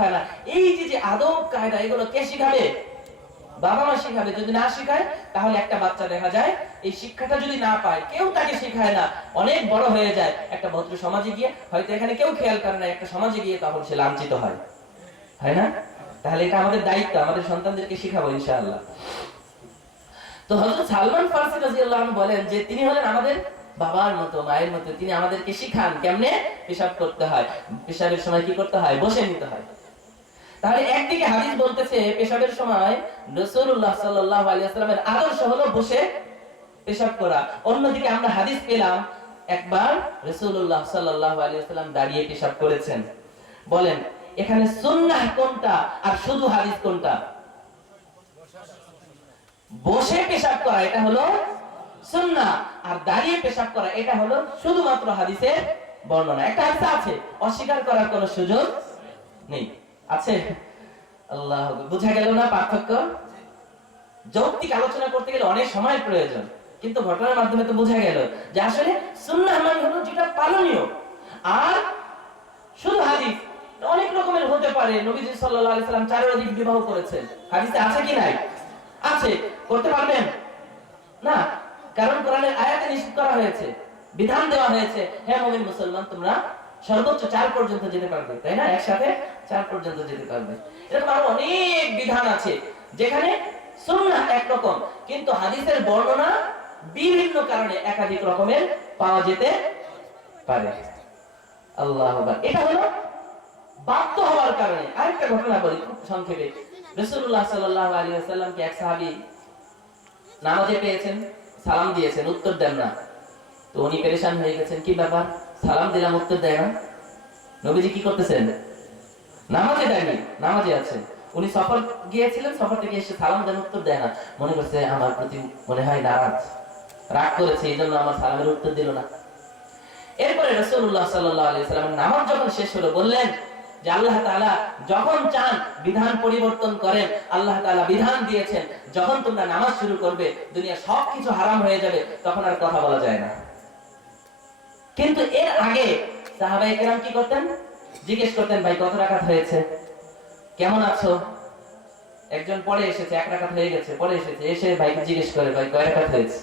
হয় না। এই যে আদব কায়দা এগুলো কে শিখাবে? বাবা মা শিখাবে। যদি না শিখায় তাহলে একটা বাচ্চা দেখা যায় এই শিক্ষাটা যদি না পায়, কেউ তাকে শিখায় না, অনেক বড় হয়ে যায়, একটা ভদ্র সমাজে গিয়ে হয়তো এখানে কেউ খেয়াল করে না, একটা সমাজে গিয়ে তখন সে লাঞ্ছিত হয়, হয় না? তাহলে এটা আমাদের দায়িত্ব, আমাদের সন্তানদেরকে শিখাবো ইনশাআল্লাহ। তো হযরত সালমান ফারসি রাদিয়াল্লাহু আনহু বলেন যে তিনি হলেন আমাদের বাবার মতো, মায়ের মতো। তিনি আমাদেরকে শিখান কেমনে পেশাব করতে হয়, পেশাবের সময় কি করতে হয়, বসে নিতে হয়। তাহলে একদিকে হাদিস বলতেছে পেশাবের সময় রাসূলুল্লাহ সাল্লাল্লাহু আলাইহি ওয়াসাল্লামের আদর্শ হলো বসে পেশাব করা। অন্যদিকে আমরা হাদিস পেলাম একবার রাসূলুল্লাহ সাল্লাল্লাহু আলাইহি ওয়াসাল্লাম দাঁড়িয়ে পেশাব করেছেন। বলেন এখানে সুন্নাহ কোনটা আর শুধু হাদিস কোনটা? বসে পেশাব করা এটা হলো সুন্নাহ, আর দাঁড়িয়ে পেশাব করা এটা হলো শুধুমাত্র হাদিসের বর্ণনা। একটা হাদিস আছে, অস্বীকার করার কোনো সুযোগ নেই। আছে? আল্লাহ, বুঝা গেল না পার্থক্য? যৌক্তিক আলোচনা করতে গেলে অনেক সময়ের প্রয়োজন, কিন্তু ঘটনার মাধ্যমে তো বোঝা গেল যে আসলে সুন্নাহ মানে হলো যেটা পালনীয়। আর শুধু হাদিস অনেক রকমের হতে পারে। নবীজি সাল্লাল্লাহু আলাইহি সাল্লাম 4 অধিক বিবাহ করেছেন, হাদিসে আছে কি নাই? আছে। করতে পারবেন না, কারণ কোরআনের আয়াতে নিষেধ করা হয়েছে, বিধান দেওয়া হয়েছে, হে মুমিন মুসলমান তোমরা সর্বোচ্চ 4 পর্যন্ত যেতে পারবে, তাই না? একসাথে 4 পর্যন্ত যেতে পারবে। এরকম আরো অনেক বিধান আছে যেখানে সুন্নাহ একরকম, কিন্তু হাদিসের বর্ণনা বিভিন্ন কারণে একাধিক রকমের পাওয়া যেতে পারে। আল্লাহু আকবার। এটা হলো বাধ্য হওয়ার কারণে। আরেকটা ঘটনা বলি খুব সংক্ষেপে। রাসূলুল্লাহ সাল্লাল্লাহু আলাইহি ওয়াসাল্লামকে এক সাহাবী নামাজে পেয়েছেন, সালাম দিয়েছেন, উত্তর দেন না। তো উনি পেরেশান হয়ে গেছেন, কি ব্যাপার, সালাম দিলাম উত্তর দেয় না। নবীজি কি করতেছেন? নামাজে দেয়নি, নামাজে আছেন। উনি সফর গিয়েছিলেন, সফর থেকে এসে সালাম দেন, উত্তর দেয় না। মনে করছে আমার প্রতি মনে হয় নারাজ, রাগ করেছে, এই জন্য আমার সালামের উত্তর দিল না। এরপরে রাসূলুল্লাহ সাল্লাল্লাহু আলাইহি ওয়াসাল্লাম নামাজ যখন শেষ হলো বললেন যে আল্লাহ তাআলা যখন চান বিধান পরিবর্তন করেন। আল্লাহ তাআলা বিধান দিয়েছেন যখন তোমরা নামাজ শুরু করবে দুনিয়া সবকিছু হারাম হয়ে যাবে, তখন আর কথা বলা যায় না। কিন্তু এর আগে সাহাবায়ে কেরাম কি করতেন? জিজ্ঞেস করতেন, ভাই কত রাকাত হয়েছে, কেমন আছো? একজন পরে এসেছে, 1 রাকাত হয়ে গেছে, পরে এসেছে, এসে ভাইকে জিজ্ঞেস করে, ভাই কয় রাকাত হয়েছে?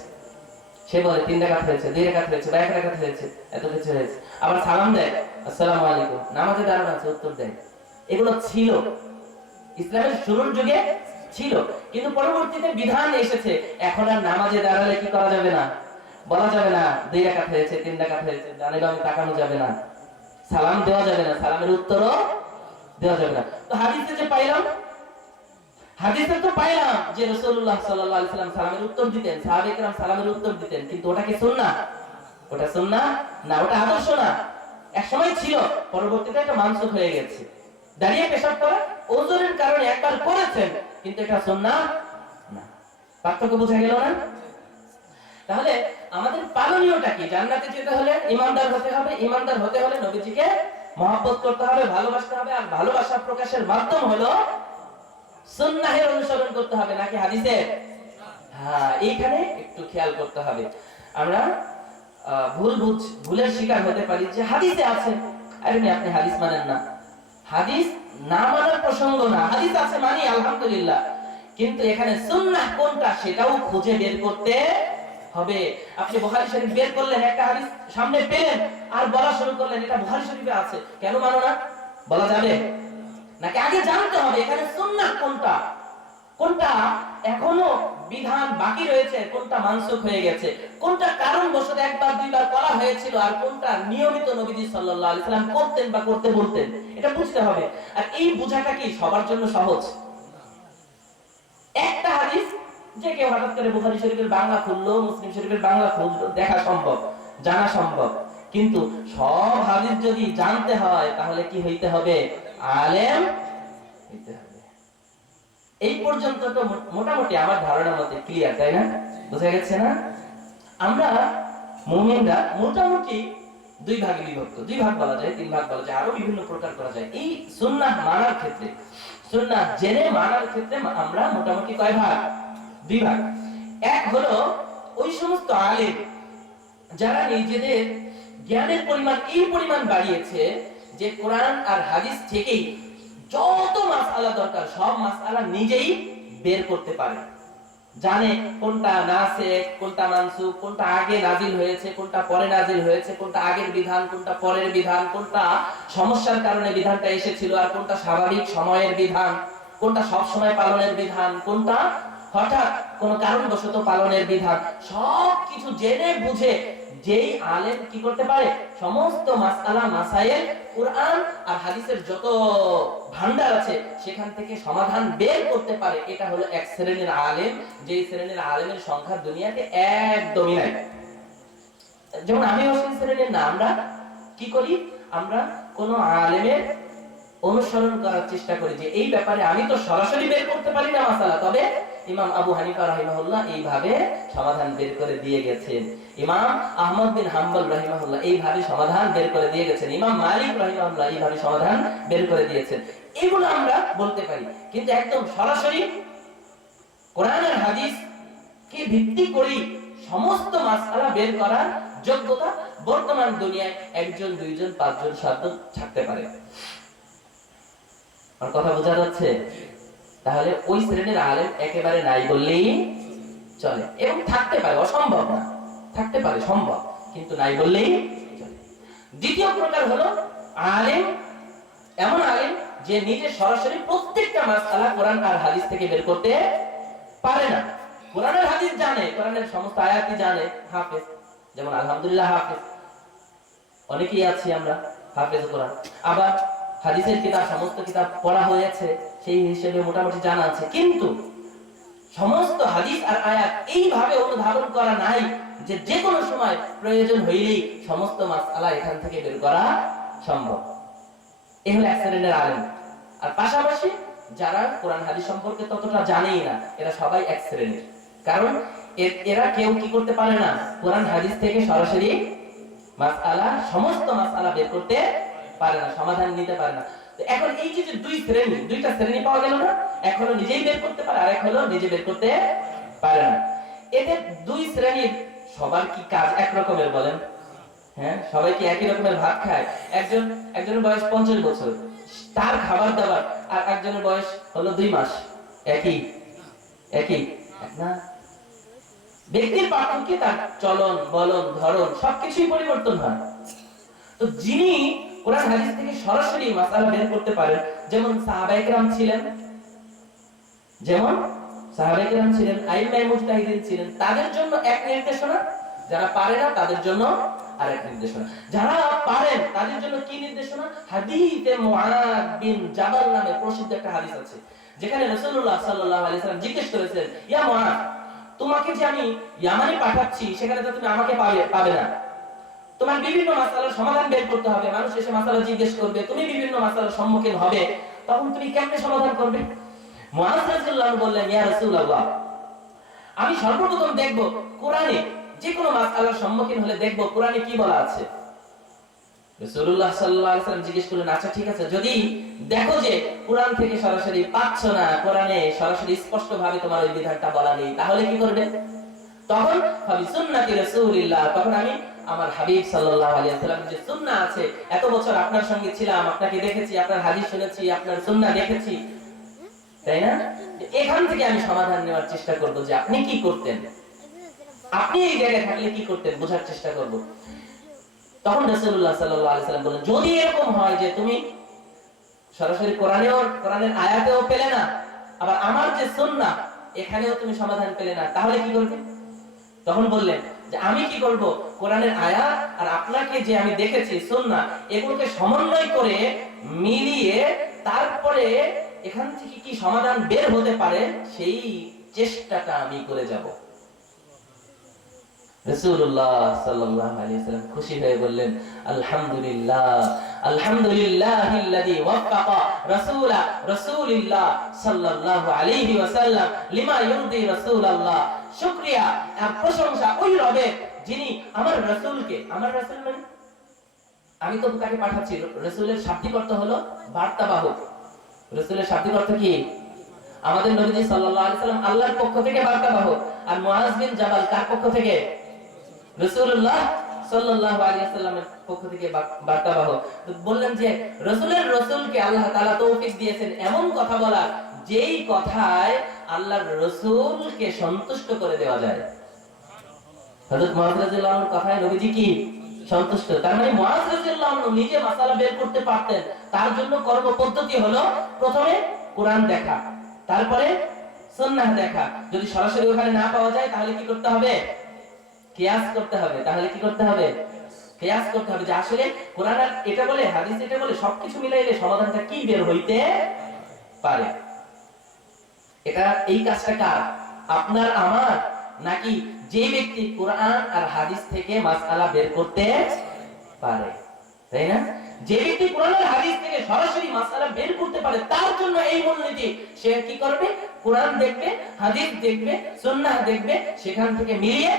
সে বলে 3 রাকাত হয়েছে, 2 রাকাত হয়েছে, বা 1 রাকাত হয়েছে, এত কিছু হয়েছে। আবার সালাম দেয়, আসসালামু আলাইকুম, নামাজে দাঁড়ানো আছে, উত্তর দেয়। এগুলো ছিল ইসলামের শুরুর যুগে ছিল, কিন্তু পরবর্তীতে বিধান এসেছে, এখন আর নামাজে দাঁড়ালে কি করা যাবে না, বলা যাবে না 2 রাকাত হয়েছে, 3 রাকাত হয়েছে, ডানে বামে তাকানো যাবে না, সালাম দেওয়া যাবে না, সালামের উত্তরও দেওয়া যাবে না। তো হাদিসে যে পাইলাম, হাদিসে তো পাইলাম যে রাসূলুল্লাহ সাল্লাল্লাহু আলাইহি ওয়াসাল্লাম সালামের উত্তর দিতেন, সাহাবায়ে কেরাম সালামের উত্তর দিতেন, কিন্তু ওটা কি সুন্নাহ? ওটা সুন্নাহ না, ওটা আদর্শ না। এক সময় ছিল, পরবর্তীতে এটা মানসুখ হয়ে গেছে। দাঁড়িয়ে পেশাব করা ওযরের কারণে একবার করেছেন, কিন্তু এটা সুন্নাহ না। পার্থক্য বোঝা গেল না? তাহলে আমাদের পালনীয়টা কি? জান্নাতে যেতে হলে ঈমানদার হতে হবে, ঈমানদার হতে হলে নবীজিকে মহব্বত করতে হবে, ভালোবাসতে হবে, আর ভালোবাসা প্রকাশের মাধ্যম হলো সুন্নাহের অনুসরণ করতে হবে, নাকি হাদিসের? হ্যাঁ, এইখানে একটু খেয়াল করতে হবে। আমরা ভুলের শিকার হতে পারি যে হাদিসে আছে, আরে আপনি হাদিস মানেন না। হাদিস না মানার প্রসঙ্গ না, হাদিস আছে মানি আলহামদুলিল্লাহ, কিন্তু এখানে সুন্নাহ কোনটা সেটাও খুঁজে বের করতে হবে। আপনি বুখারী শরীফ বের করলেন, একটা হাদিস সামনে পেলেন, আর বলা শুরু করলেন এটা বুখারী শরীফে আছে, কেন মানো না? বলা যাবে নাকি? আগে জানতে হবে এখানে সুন্নাহ কোনটা, কোনটা এখনো বিধান বাকি রয়েছে, কোনটা মানসুখ হয়ে গেছে, কোনটা কারণবশত একবার দুইবার করা হয়েছিল, আর কোনটা নিয়মিত নবীজি সাল্লাল্লাহু আলাইহি সাল্লাম করতেন বা করতে বলতেন, এটা বুঝতে হবে। আর এই বোঝাটা কি সবার জন্য সহজ? একটা হাদিস যে কেউ হঠাৎ করে বুখারী শরীফের বাংলা খুললো, মুসলিম শরীফের বাংলা খুললো, দেখা সম্ভব, জানা সম্ভব, কিন্তু সব হাদিস যদি জানতে হয় তাহলে কি হইতে হবে? আলেম হইতে হবে। এই পর্যন্ত তো মোটামুটি আমার ধারণা মতে ক্লিয়ার, তাই না? বুঝা গেছে না? আমরা মুমিনরা মোটামুটি 2 ভাগে বিভক্ত, 2 ভাগ বলা যায়, 3 ভাগ বলা যায়, আরো বিভিন্ন প্রকার করা যায়। এই সুন্নাহ মানার ক্ষেত্রে, সুন্নাহ জেনে মানার ক্ষেত্রে আমরা মোটামুটি কয় ভাগ? 2 ভাগ। এক হলো ওই সমস্ত আলেম যারা নিজেদের জ্ঞানের পরিমাণ এই পরিমাণ বাড়িয়েছে যে কোরআন আর হাদিস থেকেই যত মাসআলা দরকার সব মাসআলা নিজেই বের করতে পারে, জানে কোনটা নাসিখ, কোনটা মানসুখ, কোনটা আগে নাজিল হয়েছে, কোনটা পরে নাজিল হয়েছে, কোনটা আগের বিধান, কোনটা পরের বিধান, কোনটা সমস্যার কারণে বিধানটা এসেছিল, আর কোনটা স্বাভাবিক সময়ের বিধান, কোনটা সব সময় পালনের বিধান, কোনটা হঠাৎ কোন কারণবশত পালনের বিধান, সব কিছু জেনে বুঝে যেই আলেম কি করতে পারে, সমস্ত মাসআলা মাসাইল কুরআন আর হাদিসের যত ভান্ডার আছে সেখান থেকে সমাধান বের করতে পারে, এটা হলো এক শ্রেণীর আলেম, যেই শ্রেণীর আলেমের সংখ্যা দুনিয়াতে একদমই নাই। যেমন আমি সেই শ্রেণীর না। আমরা কি করি, আমরা কোন আলেমের অনুসরণ করার চেষ্টা করি যে এই ব্যাপারে আমি তো সরাসরি বের করতে পারি না মাসালা, তবে ইমাম আবু হানিফা রাহিমাহুল্লাহ এইভাবে সমাধান বের করে দিয়ে গেছেন, ইমাম আহমদ বিন হাম্বল রাহিমাহুল্লাহ এইভাবে সমাধান বের করে দিয়ে গেছেন, ইমাম মালিক রাহিমাহুল্লাহ এইভাবে সমাধান বের করে দিয়েছেন, এগুলো আমরা বলতে পারি। কিন্তু একদম সরাসরি কোরআন আর হাদিস কে ভিত্তি করে সমস্ত মাসআলা বের করার যোগ্যতা বর্তমান দুনিয়ায় একজন, দুইজন, পাঁচজন, সাতজন থাকতে পারে। আর কথা বোঝা যাচ্ছে? তাহলে ওই শ্রেণীর আলেম একেবারে নাই বললেই চলে, এবং থাকতে পারে, অসম্ভব না, থাকতে পারে, সম্ভব, কিন্তু নাই বললেই চলে। দ্বিতীয় প্রকার হলো আলেম, এমন আলেম যে নিজে সরাসরি প্রত্যেকটা মাসআলা কোরআন আর হাদিস থেকে বের করতে পারে না, কোরআন আর হাদিস জানে, কোরআনের সমস্ত আয়াতই জানে, হাফেজ, যেমন আলহামদুলিল্লাহ হাফেজ, অনেকেই আছি আমরা হাফেজ কোরআন, আবার হাদিসের কিতাব, সমস্ত কিতাব পড়া হয়েছে, সেই হিসেবে মোটামুটি জানা আছে, কিন্তু সমস্ত হাদিস আর আয়াত এইভাবে অনুধাবন করা নাই যে যে কোনো সময় প্রয়োজন হইলেই সমস্ত মাসআলা এখান থেকে বের করা সম্ভব। এই হলো এক শ্রেণীর আলেম। আর পাশাপাশি যারা কোরআন হাদিস সম্পর্কে ততটা জানেই না, এরা সবাই এক শ্রেণীর, কারণ এরা কেউ কি করতে পারে না, কোরআন হাদিস থেকে সরাসরি মাসআলা, সমস্ত মাসআলা বের করতে পারে না, সমাধান নিতে পারে না। তো এখন এই যে দুই শ্রেণী, দুইটা শ্রেণী পাওয়া গেল না, এক হলো নিজেই বের করতে পারে, আর এক হলো নিজে বের করতে পারে না। এদের দুই শ্রেণীর সবার কি কাজ এক রকমের বলেন? হ্যাঁ, সবাই কি একই রকমের ভাত খায়? একজনের বয়স 50 বছর, তার খাবার দাবার, আর একজনের বয়স হলো 2 মাস, একই না। ব্যক্তির পার্থক্যে তার চলন বলন ধরন সবকিছুই পরিবর্তন হয়। তো যিনি কোরআন হাদিস থেকে সরাসরি মাসআলা বের করতে পারেন, যেমন সাহাবায়ে কেরাম ছিলেন, আইম্মায়ে মুজতাহিদিন ছিলেন, তাদের জন্য এক নির্দেশনা, যারা পারে না তাদের জন্য আরেক নির্দেশনা, যারা পারেন তাদের জন্য কি নির্দেশনা? হাদিসে মুআদ বিন জাবাল নামে প্রসিদ্ধ একটা হাদিস আছে, যেখানে রাসূলুল্লাহ সাল্লাল্লাহু আলাইহি সাল্লাম জিজ্ঞেস করেছেন, ইয়া মুআদ, তোমাকে যে আমি ইয়ামানে পাঠাচ্ছি সেখানে তো তুমি আমাকে পাবে না, তোমার বিভিন্ন মাসআলার সমাধান বের করতে হবে, মানুষ এসে মাসআলা জিজ্ঞেস করবে, তুমি বিভিন্ন মাসআলার সম্মুখীন হবে, তখন তুমি কেমনে সমাধান করবে? মুআজ রাদিয়াল্লাহু আনহু বললেন, ইয়া রাসূলুল্লাহ, আমি সর্বপ্রথম দেখব কোরআনে যে কোনো মাসআলার সম্মুখীন হলে দেখব কোরআনে কি বলা আছে। রাসূলুল্লাহ সাল্লাল্লাহু আলাইহি ওয়াসাল্লাম জিজ্ঞেস করলেন, আচ্ছা ঠিক আছে, যদি দেখো যে কোরআন থেকে সরাসরি পাচ্ছ না, কোরআনে সরাসরি স্পষ্ট ভাবে তোমার ওই বিধানটা বলা নেই, তাহলে কি করবে? তখন ফাবি সুন্নাতি রাসূলিল্লাহ, তখন আমি আমার হাবিব সাল্লাল্লাহু আলাইহি ওয়াসাল্লাম যে সুন্নাহ আছে, এত বছর আপনার সঙ্গে ছিলাম, আপনাকে দেখেছি, আপনার হাদিস শুনেছি, আপনার সুন্নাহ দেখেছি, তাই না, এখান থেকে আমি সমাধান নেওয়ার চেষ্টা করব যে আপনি কি করতেন, আপনি এই জায়গায় থাকলে কি করতেন বোঝার চেষ্টা করব। তখন রাসূলুল্লাহ সাল্লাল্লাহু আলাইহি ওয়াসাল্লাম বলেন, যদি এরকম হয় যে তুমি সরাসরি কোরআনের আয়াতেও পেলে না, আবার আমার যে সুন্নাহ এখানেও তুমি সমাধান পেলে না, তাহলে কি করবে? তখন বললেন যে আমি কি করব, কোরআনের আয়াত আর আপনাকে যে আমি দেখেছি সুন্নাহ, এগুলোকে সমন্বয় করে মিলিয়ে তারপরে এখান থেকে কি সমাধান বের হতে পারে সেই চেষ্টাটা আমি করে যাব। রাসূলুল্লাহ সাল্লাল্লাহু আলাইহি ওয়াসাল্লাম খুশি হয়ে বললেন, আলহামদুলিল্লাহ, আলহামদুলিল্লাহিল্লাযী ওয়াফাকা রাসূলিল্লাহ সাল্লাল্লাহু আলাইহি ওয়াসাল্লাম লিমা ইউরদি রাসূলুল্লাহ, শুকরিয়া আর প্রশংসা ওই রবের যিনি আমার রাসূলকে, আমার রাসূল মানে আমি তো তাকে পাঠাচ্ছি, রাসূলের শাব্দিক অর্থ হলো বার্তাবাহক। রাসূলের শাব্দিক অর্থ কি? আমাদের নবীজি সাল্লাল্লাহু আলাইহি ওয়াসাল্লাম আল্লাহর পক্ষ থেকে বার্তাবাহক, আর মুআজ বিন জাবাল কার পক্ষ থেকে? রাসূলুল্লাহ সাল্লাল্লাহু আলাইহি ওয়াসাল্লামের পক্ষ থেকে বার্তাবাহক, বললেন যে রাসূলকে আল্লাহ তাআলা তৌফিক দিয়েছেন এমন কথা বলা যেই কথায় আল্লাহর রাসূলকে সন্তুষ্ট করে দেওয়া যায়। হযরত মুআয রাদিয়াল্লাহু আনহুর কথায় নবীজি কি সন্তুষ্ট? তার মানে মুআয রাদিয়াল্লাহু আনহু নিজে মাসালা বের করতে পারতেন। তার জন্য কর্ম পদ্ধতি হলো প্রথমে কোরআন দেখা, তারপরে সুন্নাহ দেখা। যদি সরাসরি ওখানে না পাওয়া যায় তাহলে কি করতে হবে? কিয়াস করতে হবে। তাহলে কি করতে হবে? কিয়াস করতে হবে যে আসলে কোরআন এটা বলে, হাদিস এটা বলে, সবকিছু মিলাইলে সমাধানটা কি বের হইতে পারে। এটা এই কাজটা কার? আপনার, আমার, নাকি যে ব্যক্তি কোরআন আর হাদিস থেকে মাসআলা বের করতে পারে? তাই না? যে ব্যক্তি কোরআন আর হাদিস থেকে সরাসরি মাসআলা বের করতে পারে তার জন্য এই মূলনীতি। সে কি করবে? কোরআন দেখবে, হাদিস দেখবে, সুন্নাহ দেখবে, সেখান থেকে মিলিয়ে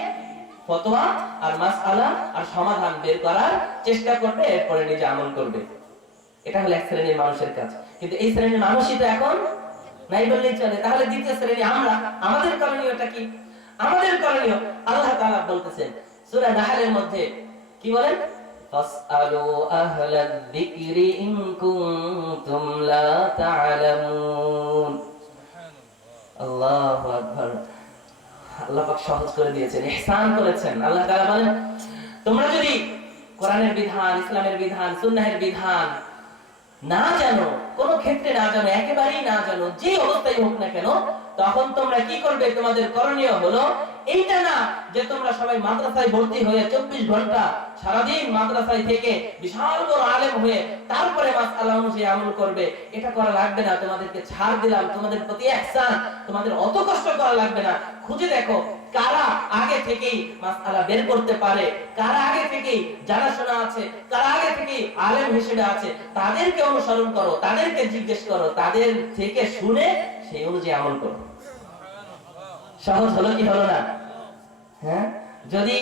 ফতোয়া আর মাসআলা আর সমাধান বের করার চেষ্টা করবে, এরপরে নিজে আমল করবে। এটা হলো এক শ্রেণীর মানুষের কাজ। কিন্তু এই শ্রেণীর মানুষই তো এখন নাই বললেই চলে। তাহলে দ্বিতীয় শ্রেণী আমরা। আমাদের করণীয়টা কি? আমাদের করণীয় আল্লাহ তাআলা বলতেছেন সূরা নাহলের মধ্যে, কি বলেন? ফাসআলু আহলায যিকরি ইন কুনতুম লা তা'লামুন। আল্লাহু আকবার। আল্লাহ পাক সহজ করে দিয়েছেন, ইহসান করেছেন। আল্লাহ তাআলা বলেন, তোমরা যদি কোরআনের বিধান, ইসলামের বিধান, সুন্নাহের বিধান না জানো, কোন ক্ষেত্রে না জানো, একেবারেই না জানো, যে অবস্থায় হোক না কেন, তখন তোমরা কি করবে? তোমাদের করণীয় হলো এইটা না যে তোমরা সবাই মাদ্রাসায় ভর্তি হয়ে 24 ঘন্টা সারাদিন মাদ্রাসায় থেকে বিশাল বড় আলেম হয়ে তারপরে মাসআলা অনুযায়ী আমল করবে। এটা করা লাগবে না। তোমাদেরকে ছাড় দিলাম, তোমাদের প্রতি ইহসান। তোমাদের অত কষ্ট করা লাগবে না। খুঁজে দেখো কারা আগে থেকেই মাসআলা বের করতে পারে, কারা আগে থেকেই জানাশোনা আছে, কারা আগে থেকেই আলেম হিসেবে আছে, তাদেরকে অনুসরণ করো, তাদেরকে জিজ্ঞেস করো, তাদের থেকে শুনে সেই অনুযায়ী আমল করো। সহজ হলো কি হলো না? হ্যাঁ, যদি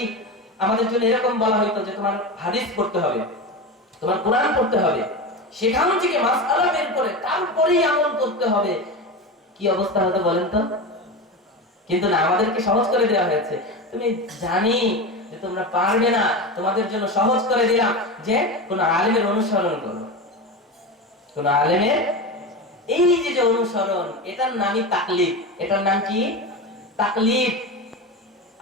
আমাদের জন্য এরকম বলা হইতো যে তোমার হাদিস পড়তে হবে, তোমার কোরআন পড়তে হবে, সেখান থেকে মাসআলা বের করে তারপরেই আমল করতে হবে, কি অবস্থা হতো বলেন তো? কিন্তু না, আমাদেরকে সহজ করে দেওয়া হয়েছে। তুমি জানি যে তোমরা পারবে না, তোমাদের জন্য সহজ করে দিলাম যে কোন আলেমের অনুসরণ করো। কোন আলেমের এই যে অনুসরণ, এটার নামই তাকলিদ। এটার নাম কি? তাকলিদ।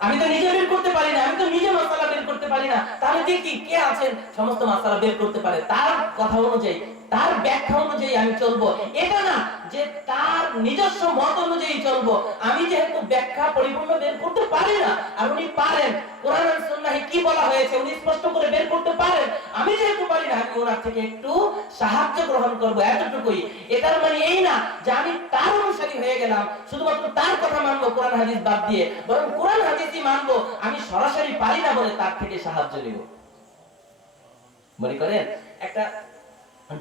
আমি তো নিজে বের করতে পারি না, আমি তো নিজে মাসআলা বের করতে পারি না, তাহলে দেখি কে আছেন সমস্ত মাসআলা বের করতে পারে, তার কথা অনুযায়ী, তার ব্যাখ্যা অনুযায়ী আমি চলবো। এটা না যে তার নিজস্ব মত অনুযায়ী চলবো। আমি যেহেতু ব্যাখ্যা পরিপূর্ণ বের করতে পারি না, আর উনি পারেন, কোরআন আর সুন্নাহে কি বলা হয়েছে উনি স্পষ্ট করে বের করতে পারেন, আমি যেহেতু পারি না, আমি ওনার থেকে একটু সাহায্য গ্রহণ করবো, এতটুকুই। এটার মানে এই না যে আমি তার অনুসারী হয়ে গেলাম, শুধুমাত্র তার কথা মানবো কোরআন হাদিস বাদ দিয়ে, বরং কোরআন হাদিসই মানবো। আমি সরাসরি পারি না বলে তার থেকে সাহায্য নিব। মনে করেন একটা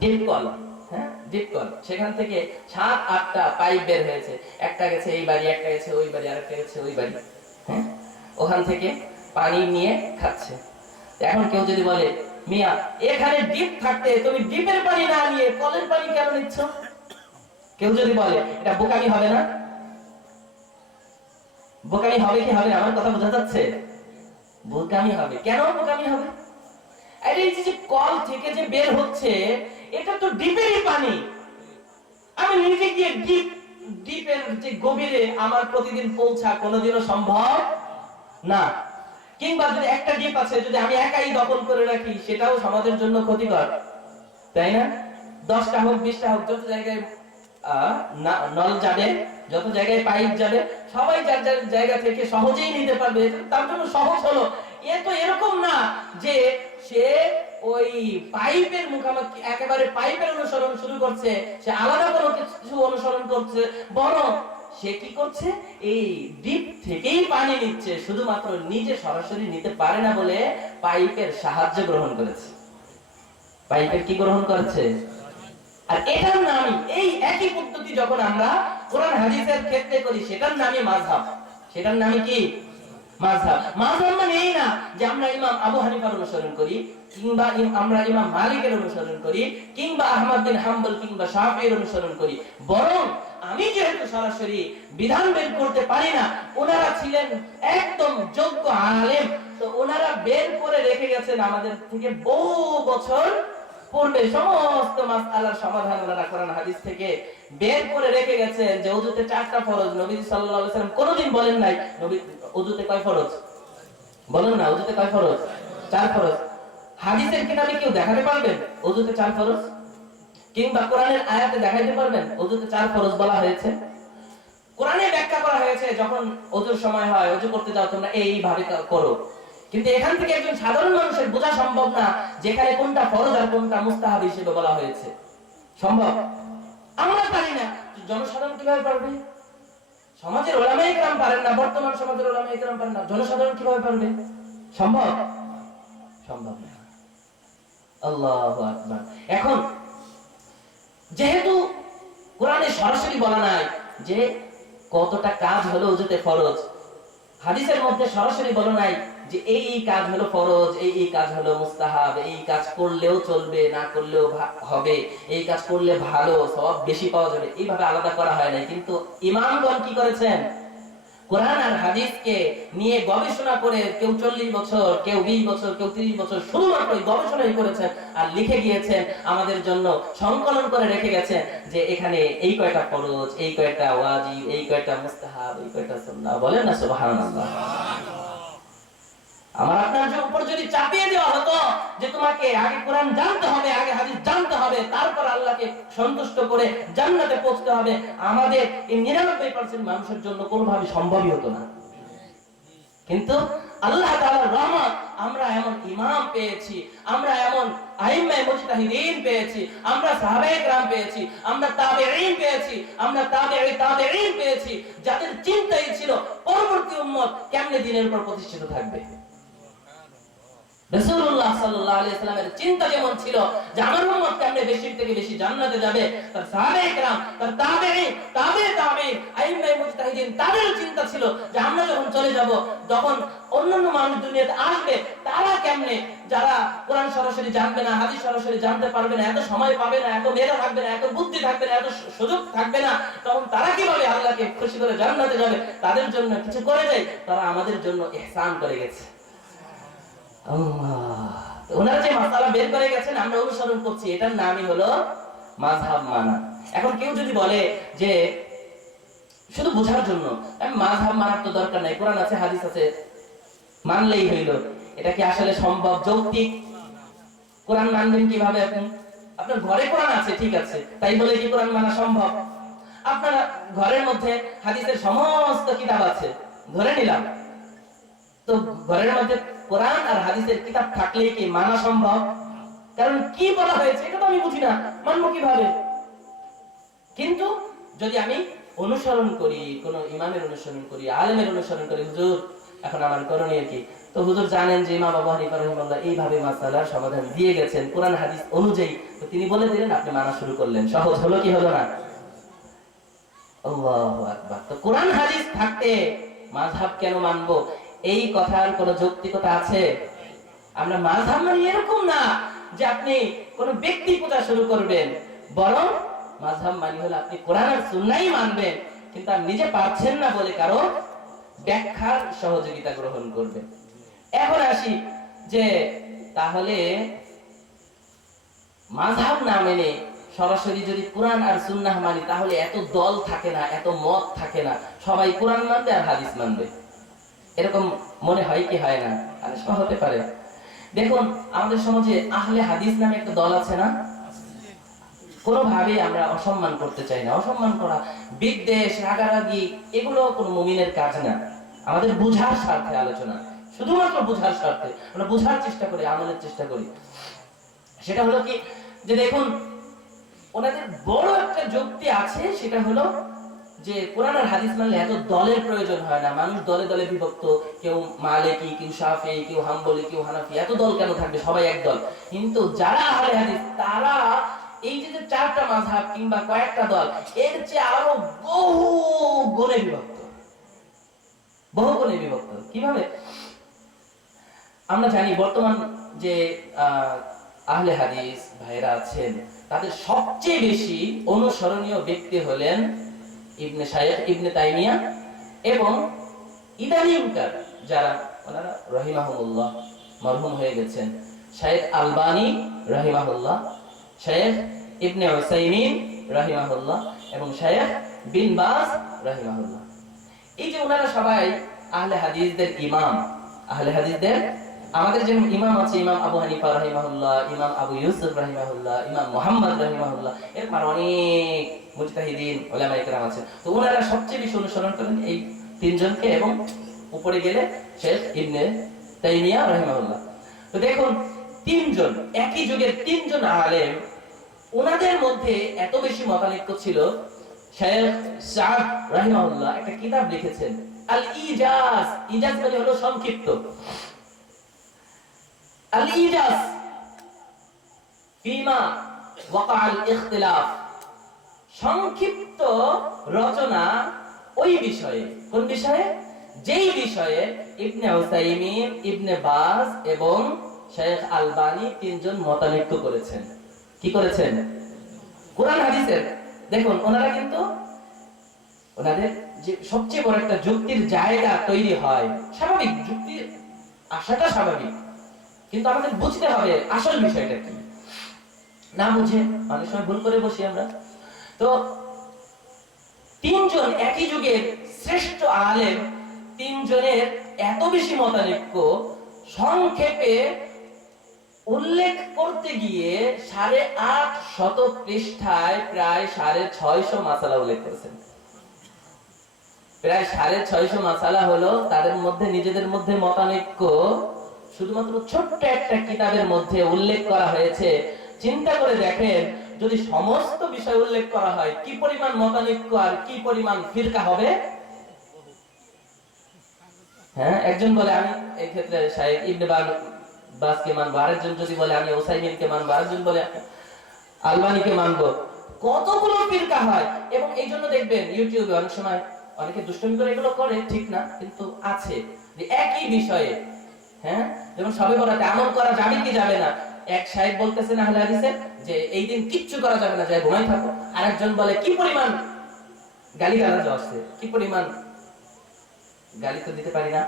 ডিপ কল, হ্যাঁ, ডিপ কল, সেখান থেকে 7-8টা পাইপ বের হয়েছে, একটা গেছে এই বাড়ি, একটা গেছে ওই বাড়ি, আরেকটা গেছে ওই বাড়ি, হ্যাঁ, ওখান থেকে পানি নিয়ে খাচ্ছে। এখন কেউ যদি বলে, মিয়া এখানে ডিপ থাকতে তুমি ডিপের পানি না নিয়ে কলের পানি কেন নিচ্ছ? কেউ যদি বলে, এটা বোকামি হবে না? বোকামি হবে কি হবে না? আমার কথা বোঝা যাচ্ছে? বোকামি হবে। কেন বোকামি হবে? আরে এই যে কল থেকে যে বের হচ্ছে, এটা তো ডিপেরই পানি। আমি নিজে গিয়ে ডিপের যে গভীরে আমার প্রতিদিন পৌঁছা কোনোদিনও সম্ভব না। কিংবা যদি একটা ডিপ আছে, যদি আমি একাই দখল করে রাখি, সেটাও সমাজের জন্য ক্ষতিকর, তাই না? 10টা হোক, 20টা হোক, যত জায়গায় নল যাবে, যত জায়গায় পাইপ যাবে, সবাই যার যার জায়গা থেকে সহজেই নিতে পারবে। তার জন্য সহজ হলো। এ তো এরকম না যে সে ওই পাইপের মুখামুখি একেবারে পাইপের অনুসরণ শুরু করছে, সে আলাদা কোনো কিছু অনুসরণ করছে, বরং সে কি করছে? এই ডিপ থেকেই পানি নিচ্ছে, শুধুমাত্র নিজে সরাসরি নিতে পারে না বলে পাইপের সাহায্য গ্রহণ করেছে। পাইপের কি গ্রহণ করেছে? আর এটার নামই, এই একই পদ্ধতি যখন আমরা কোরআন হাদিসের ক্ষেত্রে করি, সেটার নামই মাযহাব। সেটার নামই কি? মাযহাব। মাযহাব মানে এই না যে আমরা ইমাম আবু হানিফার অনুসরণ করি, কিংবা আমরা ইমাম মালিকের অনুসরণ করি, কিংবা আহমদ বিন হাম্বল কিংবা শাফিঈর অনুসরণ করি। বরং আমি যেহেতু সরাসরি বিধান বের করতে পারি না, ওনারা ছিলেন একদম যোগ্য আলেম, তো ওনারা বের করে রেখে গেছেন আমাদের থেকে বহু বছর পূর্বে সমস্ত মাসআলার সমাধান ওনারা কোরআন হাদিস থেকে বের করে রেখে গেছেন। যে ওযুতে 4টা ফরজ, নবী সাল্লাল্লাহু আলাইহি ওয়াসাল্লাম কোনোদিন বলেন নাই নবী ওযুতে কয় ফরজ বলেন না, ওযুতে কয় ফরজ? 4 ফরজ। হাদিসের কিতাবে কেউ দেখাতে পারবেন ওযুতে 4 ফরজ? কিংবা কোরআনের আয়াতে দেখাইতে পারবেন ওযুতে 4 ফরজ বলা হয়েছে? কোরআনে ব্যাখ্যা করা হয়েছে যখন ওযুর সময় হয়, ওযু করতে যাও তোমরা এইভাবে করো, কিন্তু এখান থেকে একজন সাধারণ মানুষের বোঝা সম্ভব না যেখানে কোনটা ফরজ আর কোনটা মুস্তাহাব হিসেবে বলা হয়েছে। সম্ভব? আমরা পারি না, জনসাধারণ কিভাবে পারবে? সমাজের উলামায়ে কেরাম পারেন না, বর্তমান সমাজের উলামায়ে কেরাম পারেন না, জনসাধারণ কিভাবে পারবে? সম্ভব? সম্ভব না। আল্লাহু আকবার। এখন যেহেতু কোরআনে সরাসরি বলা নাই যে কতটা কাজ হলো ওযুতে ফরজ, হাদিসের মধ্যে সরাসরি বলা নাই যে এই কাজ হলো ফরজ, এই কাজ হলো মুস্তাহাব, এই কাজ করলেও চলবে, না করলেও হবে, এই কাজ করলে ভালো সওয়াব বেশি পাওয়া যাবে, এইভাবে আলাদা করা হয় না। কিন্তু ইমামগণ কি করেছেন? কোরআন আর হাদিসকে নিয়ে গবেষণা করে কেউ 40 বছর, কেউ 20 বছর, কেউ 30 বছর শুধুমাত্র গবেষণাই করেছেন আর লিখে গিয়েছেন, আমাদের জন্য সংকলন করে রেখে গেছেন যে এখানে এই কয়টা ফরজ, এই কয়টা ওয়াজিব, এই কয়টা মুস্তাহাব, এই কয়টা সুন্নাহ। বলেন না সুবহানাল্লাহ। আমার আপনার উপর যদি চাপিয়ে দেওয়া হতো যে তোমাকে আগে কোরআন জানতে হবে, আগে হাদিস জানতে হবে, তারপর আল্লাহকে সন্তুষ্ট করে জান্নাতে পৌঁছতে হবে, আমাদের এই 99% মানুষের জন্য কোনোভাবে সম্ভবই হতো না। কিন্তু আল্লাহ তাআলার রহমত, আমরা এমন ইমাম পেয়েছি, আমরা এমন আইম্মায়ে মুজতাহিদিন পেয়েছি, আমরা সাহাবায়ে কেরাম পেয়েছি, আমরা তাবেঈন পেয়েছি, আমরা তাবেঈন পেয়েছি, যাদের চিন্তাই ছিল পরবর্তী উম্মত কেমনে দিনের উপর প্রতিষ্ঠিত থাকবে। রাসূলুল্লাহ সাল্লাল্লাহু আলাইহি ওয়াসাল্লামের চিন্তা যেমন ছিল যে আমার উম্মত কেমনে বেশি থেকে বেশি জান্নাতে যাবে, তার সাহাবায়ে কেরাম, তার তাবেঈন, আইম্মায়ে মুজতাহিদিন, তাদের চিন্তা ছিল যে আমরা যখন চলে যাব, তখন অন্যান্য মানুষ দুনিয়াতে আসবে, তারা কেমনে, যারা কোরআন সরাসরি জানবে না, হাদিস সরাসরি জানতে পারবে না, এত সময় পাবে না, এত মেধা থাকবে না, এত বুদ্ধি থাকবে না, এত সুযোগ থাকবে না, তখন তারা কিভাবে আল্লাহকে খুশি করে জান্নাতে যাবে? তাদের জন্য কিছু করে যায়, তারা আমাদের জন্য ইহসান করে গেছে। ওনারা যে মাসালা বের করে গেছেন আমরা অনুসরণ করছি, এটার নামই হলো মাযহাব মানা। এখন কেউ যদি বলে যে শুধু বোঝার জন্য মাযহাব মানার তো দরকার নাই, কোরআন আছে হাদিস আছে মানলেই হইল, এটা কি আসলে সম্ভব, যৌক্তিক? কোরআন মানবেন কিভাবে? আপনার ঘরে কোরআন আছে, ঠিক আছে, তাই বলে কি কোরআন মানা সম্ভব? আপনার ঘরের মধ্যে হাদিসের সমস্ত কিতাব আছে, ধরে নিলাম, তো ঘরের মধ্যে কোরআন আর হাদিসের কিতাব থাকলেই কি মানা সম্ভব? কারণ কি বলা হয়েছে এটা তো আমি বুঝি না, মানবো কিভাবে? কিন্তু যদি আমি অনুসরণ করি, কোন ইমামের অনুসরণ করি, আলেমের অনুসরণ করি, হুজুর এখন আমার করণীয় কি? তো হুজুর জানেন যে ইমাম আবু হানিফা রাহিমাহুল্লাহ এইভাবে মাসালার সমাধান দিয়ে গেছেন কোরআন হাদিস অনুযায়ী, তো তিনি বলে দিলেন, আপনি মানা শুরু করলেন। সহজ হলো কি হলো না? আল্লাহু আকবার। তো কোরআন হাদিস থাকতে মাযহাব কেন মানবো? এই কথার কোন যৌক্তিকতা আছে? আমরা মাযহাব মানে এরকম না যে আপনি কোন ব্যক্তি পূজা শুরু করবেন, বরং মাযহাব মানে হলো আপনি কোরআন আর সুন্নাহই মানবেন, কিন্তু আপনি নিজে পারছেন না বলে কারো ব্যাখ্যার সহযোগিতা গ্রহণ করবেন। এখন আসি যে তাহলে মাযহাব না মেনে সরাসরি যদি কোরআন আর সুন্নাহ মানি, তাহলে এত দল থাকে না, এত মত থাকে না, সবাই কোরআন মানবে আর হাদিস মানবে, এরকম মনে হয় কি হয় না? অনেক সময় হতে পারে। দেখুন আমাদের সমাজে আহলে হাদিস নামে একটা দল আছে না? কোনোভাবেই আমরা অসম্মান করতে চাই না। অসম্মান করা, বিদ্বেষ, রাগারাগি, এগুলো কোনো মুমিনের কাজ না। আমাদের বুঝার স্বার্থে আলোচনা, শুধুমাত্র বুঝার স্বার্থে আমরা বুঝার চেষ্টা করি, আমলের চেষ্টা করি। সেটা হলো কি যে দেখুন ওনাদের বড় একটা যুক্তি আছে, সেটা হলো যে কোরআন আর হাদিস মানলে এত দলের প্রয়োজন হয় না, মানুষ দলে দলে বিভক্ত, কেউ মালিকি, কেউ শাফিঈ, কেউ হাম্বলি, কেউ হানাফি, এত দল কেন থাকবে, সবাই এক দল। কিন্তু যারা আহলে হাদিস তারা এই যে 4টা মাযহাব কিংবা কয়েকটা দল, এর চেয়ে আরো বহু গুণে বিভক্ত, বহুগুণে বিভক্ত। কিভাবে? আমরা জানি বর্তমান যে আহলে হাদিস ভাইরা আছেন, তাদের সবচেয়ে বেশি অনুসরণীয় ব্যক্তি হলেন ইবনে শাইখ ইবনে তাইমিয়া, এবং ইদানিংকার যারা ওনারা রহিমাহুল্লাহ মরহুম হয়ে গেছেন, শাইখ আলবানী রহিমাহুল্লাহ, শাইখ ইবনে উসাইমিন রহিমাহুল্লাহ এবং শাইখ বিন বাজ রহিমাহুল্লাহ। এই যে ওনারা সবাই আহলে হাদিসদের ইমাম, আহলে হাদিসদের আমাদের যে ইমাম আছে, ইমাম আবু হানিফা রাহিমাহুল্লাহ, ইমাম আবু ইউসুফ রাহিমাহুল্লাহ, ইমাম মুহাম্মদ রাহিমাহুল্লাহ, এরপর অনেক মুজতাহিদিন উলামায়ে কেরাম আছে। তো ওনারা সবচেয়ে বেশি অনুসরণ করেন এই তিনজনকে, এবং উপরে গেলে শেখ ইবনে তাইমিয়া রাহিমাহুল্লাহ। তো দেখুন, তিনজন একই যুগের তিনজন আলেম, ওনাদের মধ্যে এত বেশি মতানৈক্য ছিল। শেখ সাদ রাহিমাহুল্লাহ একটা কিতাব লিখেছেন, আল ইজাজ। ইজাজ মানে হলো সংক্ষিপ্ত। আল ইজাজ ফিমা ওয়াকা আল ইখতিলাফ, সংক্ষিপ্ত রচনা ওই বিষয়ে। কোন বিষয়ে? যেই বিষয়ে ইবনে উসাইমিন, ইবনে বাজ এবং শেখ আলবানী তিনজন মতানৈক্য করেছেন। কি করেছেন? কোরআন হাদিসের। দেখুন, ওনারা কিন্তু ওনাদের যে সবচেয়ে বড় একটা যুক্তির জায়গা তৈরি হয়, স্বাভাবিক, যুক্তির আশাটা স্বাভাবিক, কিন্তু আমাদের বুঝতে হবে আসল বিষয়টা কি। না বুঝে অনেক সময় ভুল করে বসি আমরা। তো তিনজন একই যুগের শ্রেষ্ঠ আলেম, তিনজনের এত বেশি মতানৈক্য সংক্ষেপে উল্লেখ করতে গিয়ে 850 পৃষ্ঠায় প্রায় 650 মাসালা উল্লেখ করেছেন। প্রায় 650 মাসালা হলো তাদের মধ্যে, নিজেদের মধ্যে মতানৈক্য শুধুমাত্র ছোট্ট একটা কিতাবের মধ্যে উল্লেখ করা হয়েছে। চিন্তা করে দেখেন, যদি সমস্ত বিষয় উল্লেখ করা হয়, কি পরিমাণ মতানৈক্য আর কি পরিমাণ ফিরকা হবে। হ্যাঁ, একজন বলে আমি এই ক্ষেত্রে শাইখ ইবনে বাজকে মানবো, আরেকজন যদি বলে আমি উসাইমিনকে মানবো, আরেকজন বলে আলবানীকে মানবো। কতগুলো ফিরকা হয়। এবং এই জন্য দেখবেন ইউটিউবে অনেক সময় অনেকে দুষ্টুমি করে, এগুলো করে ঠিক না, কিন্তু আছে যে একই বিষয়ে, হ্যাঁ, যেমন সবে বরাতে আমল করা যাবে কি যাবে না, এক শাইখ বলতেছেন আহলে হাদিসের যে এই দিন কিচ্ছু করা যাবে না, যায় ঘুমাই থাকো। আরেকজন বলে কি পরিমাণ গালিগালাজ আছে, কি পরিমাণ গালি তো দিতে পারি না,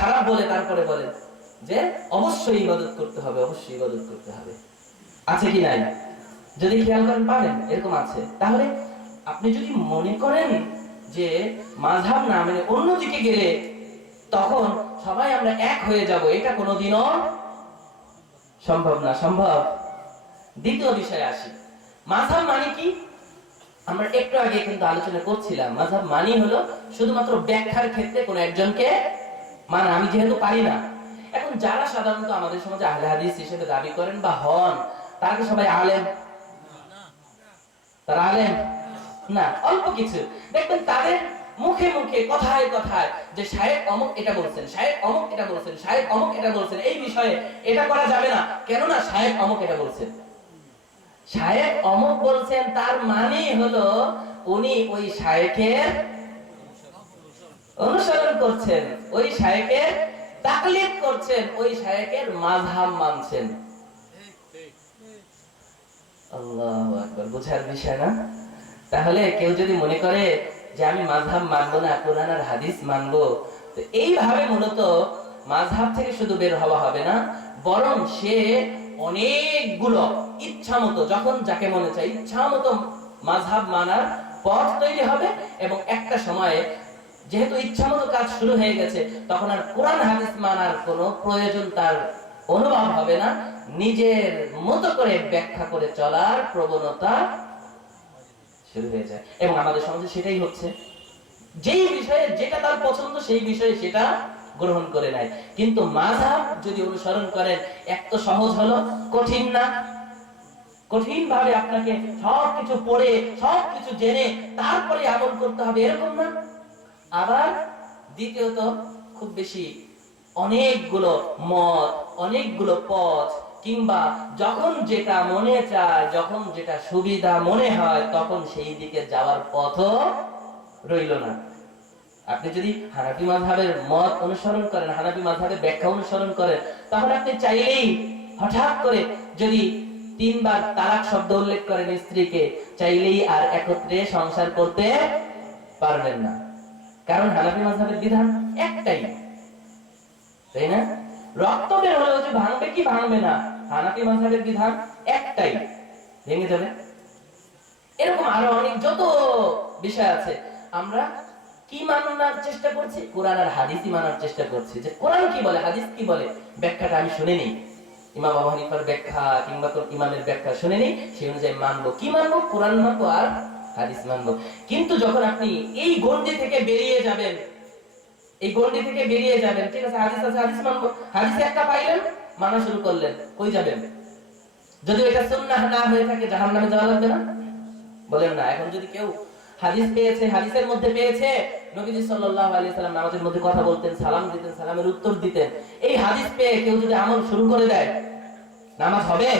খারাপ বলে, তারপরে বলে যে অবশ্যই ইবাদত করতে হবে, অবশ্যই ইবাদত করতে হবে। আছে কি নাই? যদি খেয়াল করেন পাবেন এরকম আছে। তাহলে আপনি যদি মনে করেন যে মাযহাব না মানে অন্যদিকে গেলে তখন সবাই আমরা এক হয়ে যাব, এটা কোনোদিনও সম্ভব না। সম্ভব? দ্বিতীয় বিষয়ে আসি, মাযহাব মানে কি? আমরা একটু আগে কিন্তু আলোচনা করছিলাম, মাযহাব মানে হলো শুধুমাত্র ব্যাখ্যার ক্ষেত্রে কোন একজনকে মানা। আমি যেহেতু পারি না, এখন যারা সাধারণত আমাদের সমাজে আহলে হাদিস হিসেবে দাবি করেন বা হন, তারা কি সবাই আলেম? তারা আলেম না, অল্প কিছু দেখবেন তাদের মুখে মুখে, কথায় কথায় যে শায়েখ অমুক এটা বলছেন, শায়েখ অমুক এটা বলছেন, শায়েখ অমুক এটা বলছেন, এই বিষয়ে এটা করা যাবে না, কেননা শায়েখ অমুক এটা বলছেন। শায়েখ অমুক বলছেন তার মানে হলো উনি ওই শায়েখের অনুসরণ করছেন, ওই শায়েখের তাকলিদ করছেন, ওই শায়েখের মাযহাব মানছেন। আল্লাহু আকবার, বুঝার বিষয় না? তাহলে কেউ যদি মনে করে যে আমি মাযহাব মানবো না, কোরআন আর হাদিস মানবো, তো এইভাবে মূলত মাযহাব থেকে শুধু বের হওয়া হবে না, বরং সে অনেকগুলো ইচ্ছামতো, যখন যাকে মনে চায় ইচ্ছামতো মাযহাব মানার পথ তৈরি হবে। এবং একটা সময়ে যেহেতু ইচ্ছামতো কাজ শুরু হয়ে গেছে, তখন আর কোরআন হাদিস মানার কোনো প্রয়োজন তার অনুভব হবে না। নিজের মতো করে ব্যাখ্যা করে চলার প্রবণতা শুরু হয়ে যায়। এবং আমাদের সমাজে সেটাই হচ্ছে, যেই বিষয়ে যেটা তার পছন্দ সেই বিষয়ে সেটা গ্রহণ করে নেয়। কিন্তু মাযহাব যদি অনুসরণ করেন, এক তো সহজ হলো, কঠিন না। কঠিন ভাবে আপনাকে সবকিছু পড়ে সবকিছু জেনে তারপরে আমল করতে হবে এরকম না। আবার দ্বিতীয়ত খুব বেশি অনেকগুলো মত, অনেকগুলো পথ, কিংবা যখন যেটা মনে চায়, যখন যেটা সুবিধা মনে হয়, তখন সেই দিকে যাওয়ার পথও রইল না। আপনি যদি হানাফি মাযহাবের মত অনুসরণ করেন, হানাফি মাযহাবের ব্যাখ্যা অনুসরণ করেন, তাহলে আপনি চাইলেই হঠাৎ করে যদি 3 বার তালাক শব্দ উল্লেখ করেন স্ত্রীকে, চাইলেই আর একত্রে সংসার করতে পারবেন না। কারণ হানাফি মাযহাবের বিধান একটাই, তাই না? রক্ত বের হলেও যে ভাঙবে কি ভাঙবে না, হানাফি মাযহাবের বিধান একটাই, ভেঙে যাবে। এরকম আরো অনেক যত বিষয় আছে, আমরা কি মানার চেষ্টা করছি? কোরআন আর হাদিসই মানার চেষ্টা করছি। যে কোরআন কি বলে, হাদিস কি বলে, ব্যাখ্যাটা আমি শুনে নিই, ইমাম আবু হানিফার ব্যাখ্যা কিংবা তোর ইমামের ব্যাখ্যা শুনে নিই, সেই অনুযায়ী মানবো। কি মানবো? কোরআন মানবো আর হাদিস মানবো। কিন্তু যখন আপনি এই গণ্ডি থেকে বেরিয়ে যাবেন, এই গণ্ডি থেকে বেরিয়ে যাবেন, ঠিক আছে হাদিস আছে হাদিস মানবো, হাদিসে একটা পাইলেন মানা শুরু করলেন, কই যাবেন? যদি এটা সুন্নাহ না হয়ে থাকে জাহান্নামে যাওয়া লাগবে না? বলেন না। এখন যদি কেউ হাদিস পেয়েছে, হাদিসের মধ্যে পেয়েছে নবীজি সাল্লাল্লাহু আলাইহি সাল্লাম নামাজের মধ্যে কথা বলতেন, সালাম দিতেন, সালামের উত্তর দিতেন, এই হাদিস পেয়ে কেউ যদি আমল শুরু করে দেয়, নামাজ হবে?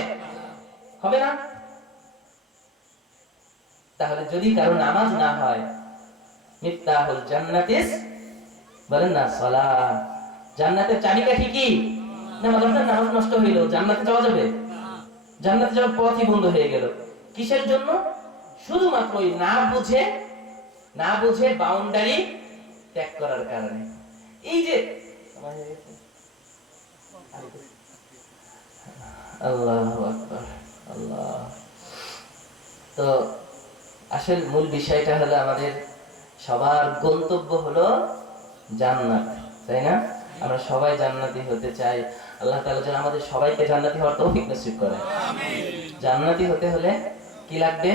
হবে না। তাহলে যদি কারো নামাজ না হয়, মিফতাহুল জান্নাতিস, বলেন না সালাত, জান্নাতের চাবিকাঠি কি? নামাজ। আপনার নামাজ নষ্ট হইল, জান্নাতে যাওয়া যাবে? জান্নাতে যাওয়ার পথই বন্ধ হয়ে গেল। কিসের জন্য? শুধুমাত্র ওই না বুঝে বাউন্ডারি ত্যাগ করার কারণে। এই যে আল্লাহু আকবার, আল্লাহ। তো আসল মূল বিষয়টা হলো আমাদের সবার গন্তব্য হলো জান্নাত, তাই না? আমরা সবাই জান্নাতি হতে চাই। আল্লাহ তাআলা যেন আমাদের সবাইকে জান্নাতি হওয়ার তৌফিক নসিব করে। আমিন। জান্নাতি হতে হলে কি লাগবে?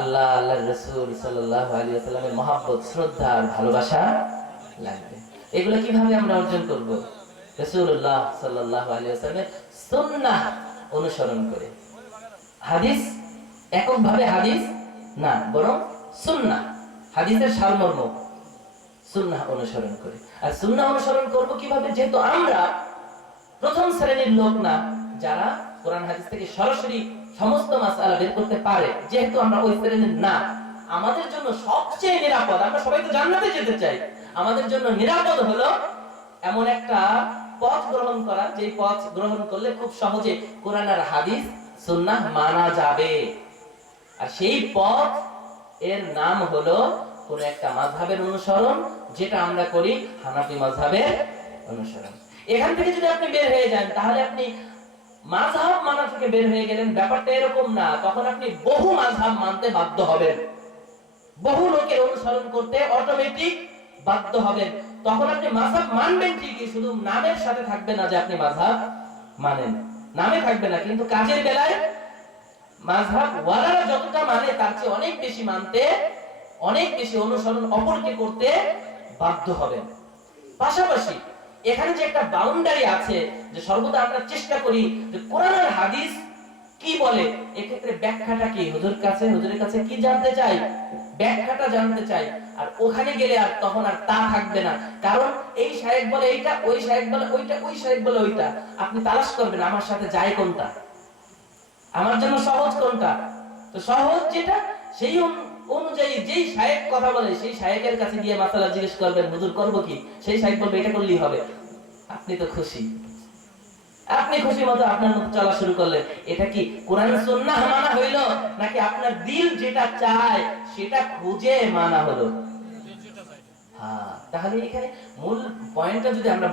আল্লাহ, আল্লাহর রাসূল সাল্লাল্লাহু আলাইহি ওয়াসাল্লামের মহব্বত, শ্রদ্ধা আর ভালোবাসা লাগবে। এগুলো কিভাবে আমরা অর্জন করব? রাসূলুল্লাহ সাল্লাল্লাহু আলাইহি ওয়াসাল্লামের সুন্নাহ অনুসরণ করে। হাদিস এককভাবে হাদিস না, বরং সুন্নাহ, হাদিসের সারমর্ম সুন্নাহ অনুসরণ করে। আর সুন্নাহ অনুসরণ করব কিভাবে? যেহেতু আমরা প্রথম শ্রেণীর লোক না যারা কোরআন হাদিস থেকে সরাসরি সমস্ত মাসআলা বের করতে পারে, যেহেতু আমরা ওই শ্রেণীর না, আমাদের জন্য সবচেয়ে নিরাপদ, আমরা সবাই তো জান্নাতে যেতে চাই, আমাদের জন্য নিরাপদ হলো এমন একটা পথ গ্রহণ করা, যে পথ গ্রহণ করলে খুব সহজে কোরআন আর হাদিস সুন্নাহ মানা যাবে। আর সেই পথ এর নাম হলো কোন একটা মাযহাবের অনুসরণ, যেটা আমরা করি হানাফি মাযহাবের অনুসরণ। এখান থেকে যদি আপনি বের হয়ে যান, তাহলে আপনি মাযহাব মানা থেকে বের হয়ে গেলেন, ব্যাপারটা এরকম না। তখন আপনি বহু মাযহাব মানতে বাধ্য হবেন, বহু লোকের অনুসরণ করতে অটোমেটিক বাধ্য হবেন। তখন আপনি মাযহাব মানবেন ঠিকই, শুধু নামের সাথে থাকবে না যে আপনি মাযহাব মানেন, নামে থাকবে না, কিন্তু কাজের বেলায় মাযহাব ওয়ালারা যতটা মানে তার চেয়ে অনেক বেশি মানতে, অনেক বেশি অনুসরণ অপরকে করতে বাধ্য হবেন। পাশাপাশি এখানে যে একটা বাউন্ডারি আছে, যে সর্বদা আমরা চেষ্টা করি যে কোরআন আর হাদিস কি বলে, এক্ষেত্রে ব্যাখ্যাটা কি, হুজুরের কাছে কি জানতে চাই, ব্যাখ্যাটা জানতে চাই। আর ওখানে গেলে আর তখন আর তা থাকবে না, কারণ এই শায়েখ বলে এইটা, ওই শায়েখ বলে ওইটা, ওই শায়েখ বলে ওইটা। আপনি তালাশ করবেন আমার সাথে যায় কোনটা, আমার জন্য সহজ কোনটা। তো সহজ যেটা, সেই অনুযায়ী যেই শায়েখ কথা বলে সেই শায়েখের কাছে গিয়ে মাসালা জিজ্ঞেস করবেন, হুজুর করব কি? সেই শায়েখ বলবে এটা করলেই হবে। আপনি তো খুশি, আপনি খুশি মতো আপনার মতো চলা শুরু করলেন। এটা কি কোরআন সুন্নাহ মানা হইলো, নাকি আপনার দিল যেটা চায় সেটা খুঁজে মানা হলো? হ্যাঁ, তাহলে এখানে মূল পয়েন্টটা যদি আমরা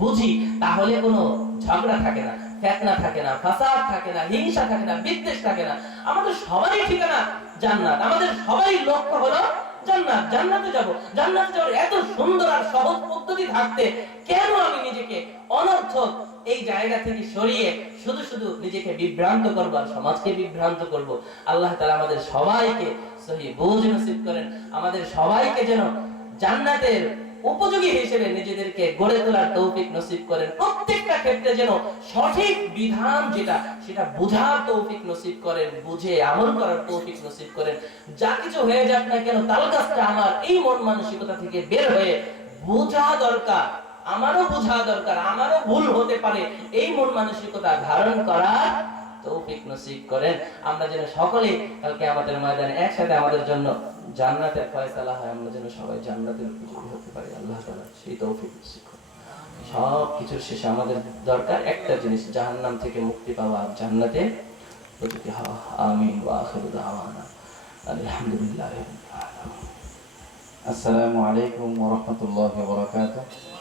বুঝি, তাহলে কোনো ঝগড়া থাকে না, ফিতনা থাকে না, ফাসাদ থাকে না, হিংসা থাকে না, বিদ্বেষ থাকে না। আমাদের সবারই ঠিকানা জান্নাত, আমাদের সবারই লক্ষ্য হলো জান্নাত। জান্নাতে যাব, জান্নাতে যাওয়ার এত সুন্দর আর সহজ পদ্ধতি থাকতে কেন আমি নিজেকে অনর্থক এই জায়গা থেকে সরিয়ে শুধু শুধু নিজেকে বিভ্রান্ত করব আর সমাজকে বিভ্রান্ত করব? আল্লাহ তাআলা আমাদের সবাইকে সহিহ বুঝ নসিব করেন, আমাদের সবাইকে যেন জান্নাতের উপযোগী হিসেবে নিজেদেরকে গড়ে তোলার তৌফিক নসিব করেন। প্রত্যেকটা ক্ষেত্রে যেন সঠিক বিধান যেটা, সেটা বুঝার তৌফিক নসিব করেন, বুঝে আমল করার তৌফিক নসিব করেন। যা কিছু হয়ে যাক না কেন, তালগাছটা আমার এই মন মানসিকতা থেকে বের হয়ে বোঝা দরকার, আমারও বোঝা দরকার, আমারও ভুল হতে পারে, এই মন মানসিকতা ধারণ করার তৌফিক নসিব করেন। আমরা যেন সকলে কালকে আমাদের ময়দানে একসাথে আমাদের জন্য জান্নাতের ফয়সালা হয়, আমরা যেন সবাই জান্নাতের উপযোগী হতে পারি। আল্লাহ তাআলা সেই তৌফিক নসিব করেন। সব কিছুর শেষে আমাদের দরকার একটা জিনিস, জাহান্নাম থেকে মুক্তি পাওয়া, জান্নাতে প্রতিটি হওয়া। আমিন ওয়া আখিরু দাওয়ানা আলহামদুলিল্লাহি রাব্বিল আলামিন। আসসালামু আলাইকুম ওয়া রাহমাতুল্লাহি ওয়া বারাকাতুহু।